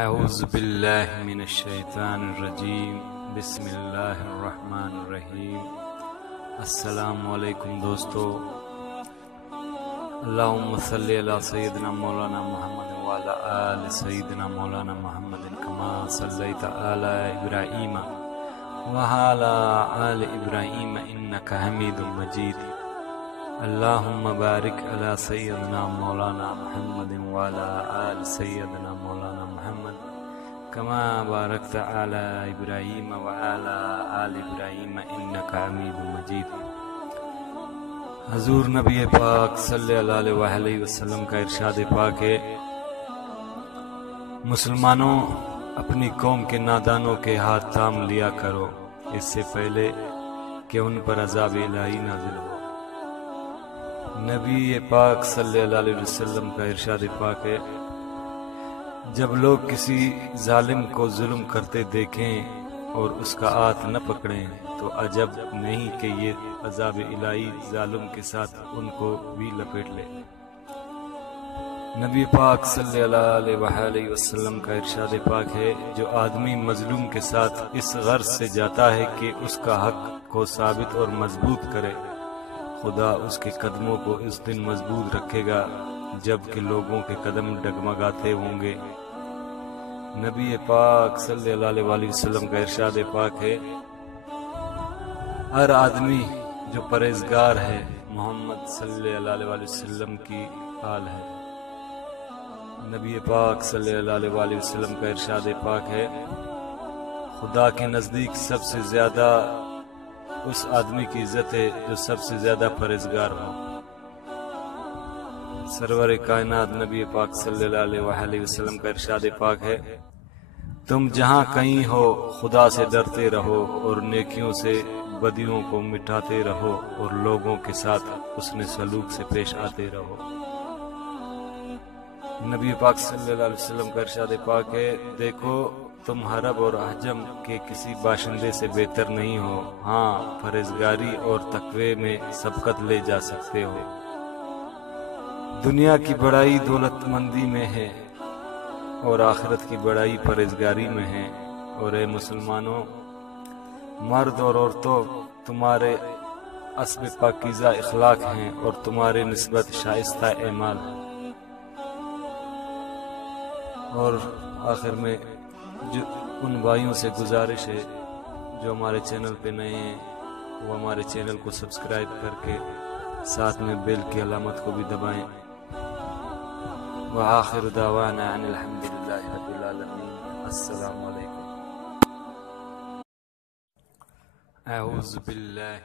اعوذ باللہ من الشیطان الرجیم بسم اللہ الرحمن الرحیم۔ السلام علیکم دوستو، اللہم صلی علی سیدنا مولانا محمد وعلی آل سیدنا مولانا محمد کما صلیت علی ابراہیم وعلی آل ابراہیم انکا حمید مجید۔ اللہم بارک علی سیدنا مولانا محمد وعلی آل سیدنا مولانا محمد کما بارکت علی ابراہیم وعلی آل ابراہیم انکا حمید مجید۔ حضور نبی پاک صلی اللہ علیہ وسلم کا ارشاد پاک ہے، مسلمانوں اپنی قوم کے نادانوں کے ہاتھ تھام لیا کرو اس سے پہلے کہ ان پر عذاب الہی نازل ہو۔ نبی پاک صلی اللہ علیہ وسلم کا ارشاد پاک ہے، جب لوگ کسی ظالم کو ظلم کرتے دیکھیں اور اس کا ہاتھ نہ پکڑیں تو عجب نہیں کہ یہ عذاب الہی ظالم کے ساتھ ان کو بھی لپیٹ لے۔ نبی پاک صلی اللہ علیہ وسلم کا ارشاد پاک ہے، جو آدمی مظلوم کے ساتھ اس غرض سے جاتا ہے کہ اس کا حق کو ثابت اور مضبوط کرے، خدا اس کے قدموں کو اس دن مضبوط رکھے گا جب کہ لوگوں کے قدم ڈگمگاتے ہوں گے۔ نبی پاک صلی اللہ علیہ وسلم کا ارشاد پاک ہے، ہر آدمی جو پرہیزگار ہے محمد صلی اللہ علیہ وسلم کی حال ہے۔ نبی پاک صلی اللہ علیہ وسلم کا ارشاد پاک ہے، خدا کے نزدیک سب سے زیادہ اس آدمی کی عزت ہے جو سب سے زیادہ پرہیزگار ہو۔ سرور کائنات نبی پاک صلی اللہ علیہ وسلم کا ارشاد پاک ہے، تم جہاں کہیں ہو خدا سے ڈرتے رہو اور نیکیوں سے بدیوں کو مٹاتے رہو اور لوگوں کے ساتھ حسن سلوک سے پیش آتے رہو۔ نبی پاک صلی اللہ علیہ وسلم کا ارشاد پاک ہے، دیکھو تم عرب اور عجم کے کسی باشندے سے بہتر نہیں ہو، ہاں پرہیزگاری اور تقوی میں سبقت لے جا سکتے ہو۔ دنیا کی بڑائی دولت مندی میں ہے اور آخرت کی بڑائی پرہیزگاری میں ہے، اور اے مسلمانوں، مرد اور عورتوں، تمہارے اسب پاکیزہ اخلاق ہیں اور تمہارے نسبت شائستہ اعمال۔ اور آخر میں ان بھائیوں سے گزارش ہے جو ہمارے چینل پہ نئے ہیں، وہ ہمارے چینل کو سبسکرائب کر کے ساتھ میں بیل کی علامت کو بھی دبائیں۔ وآخر دعوانا ان الحمدللہ رب العالمین۔ السلام علیکم۔ اعوذ باللہ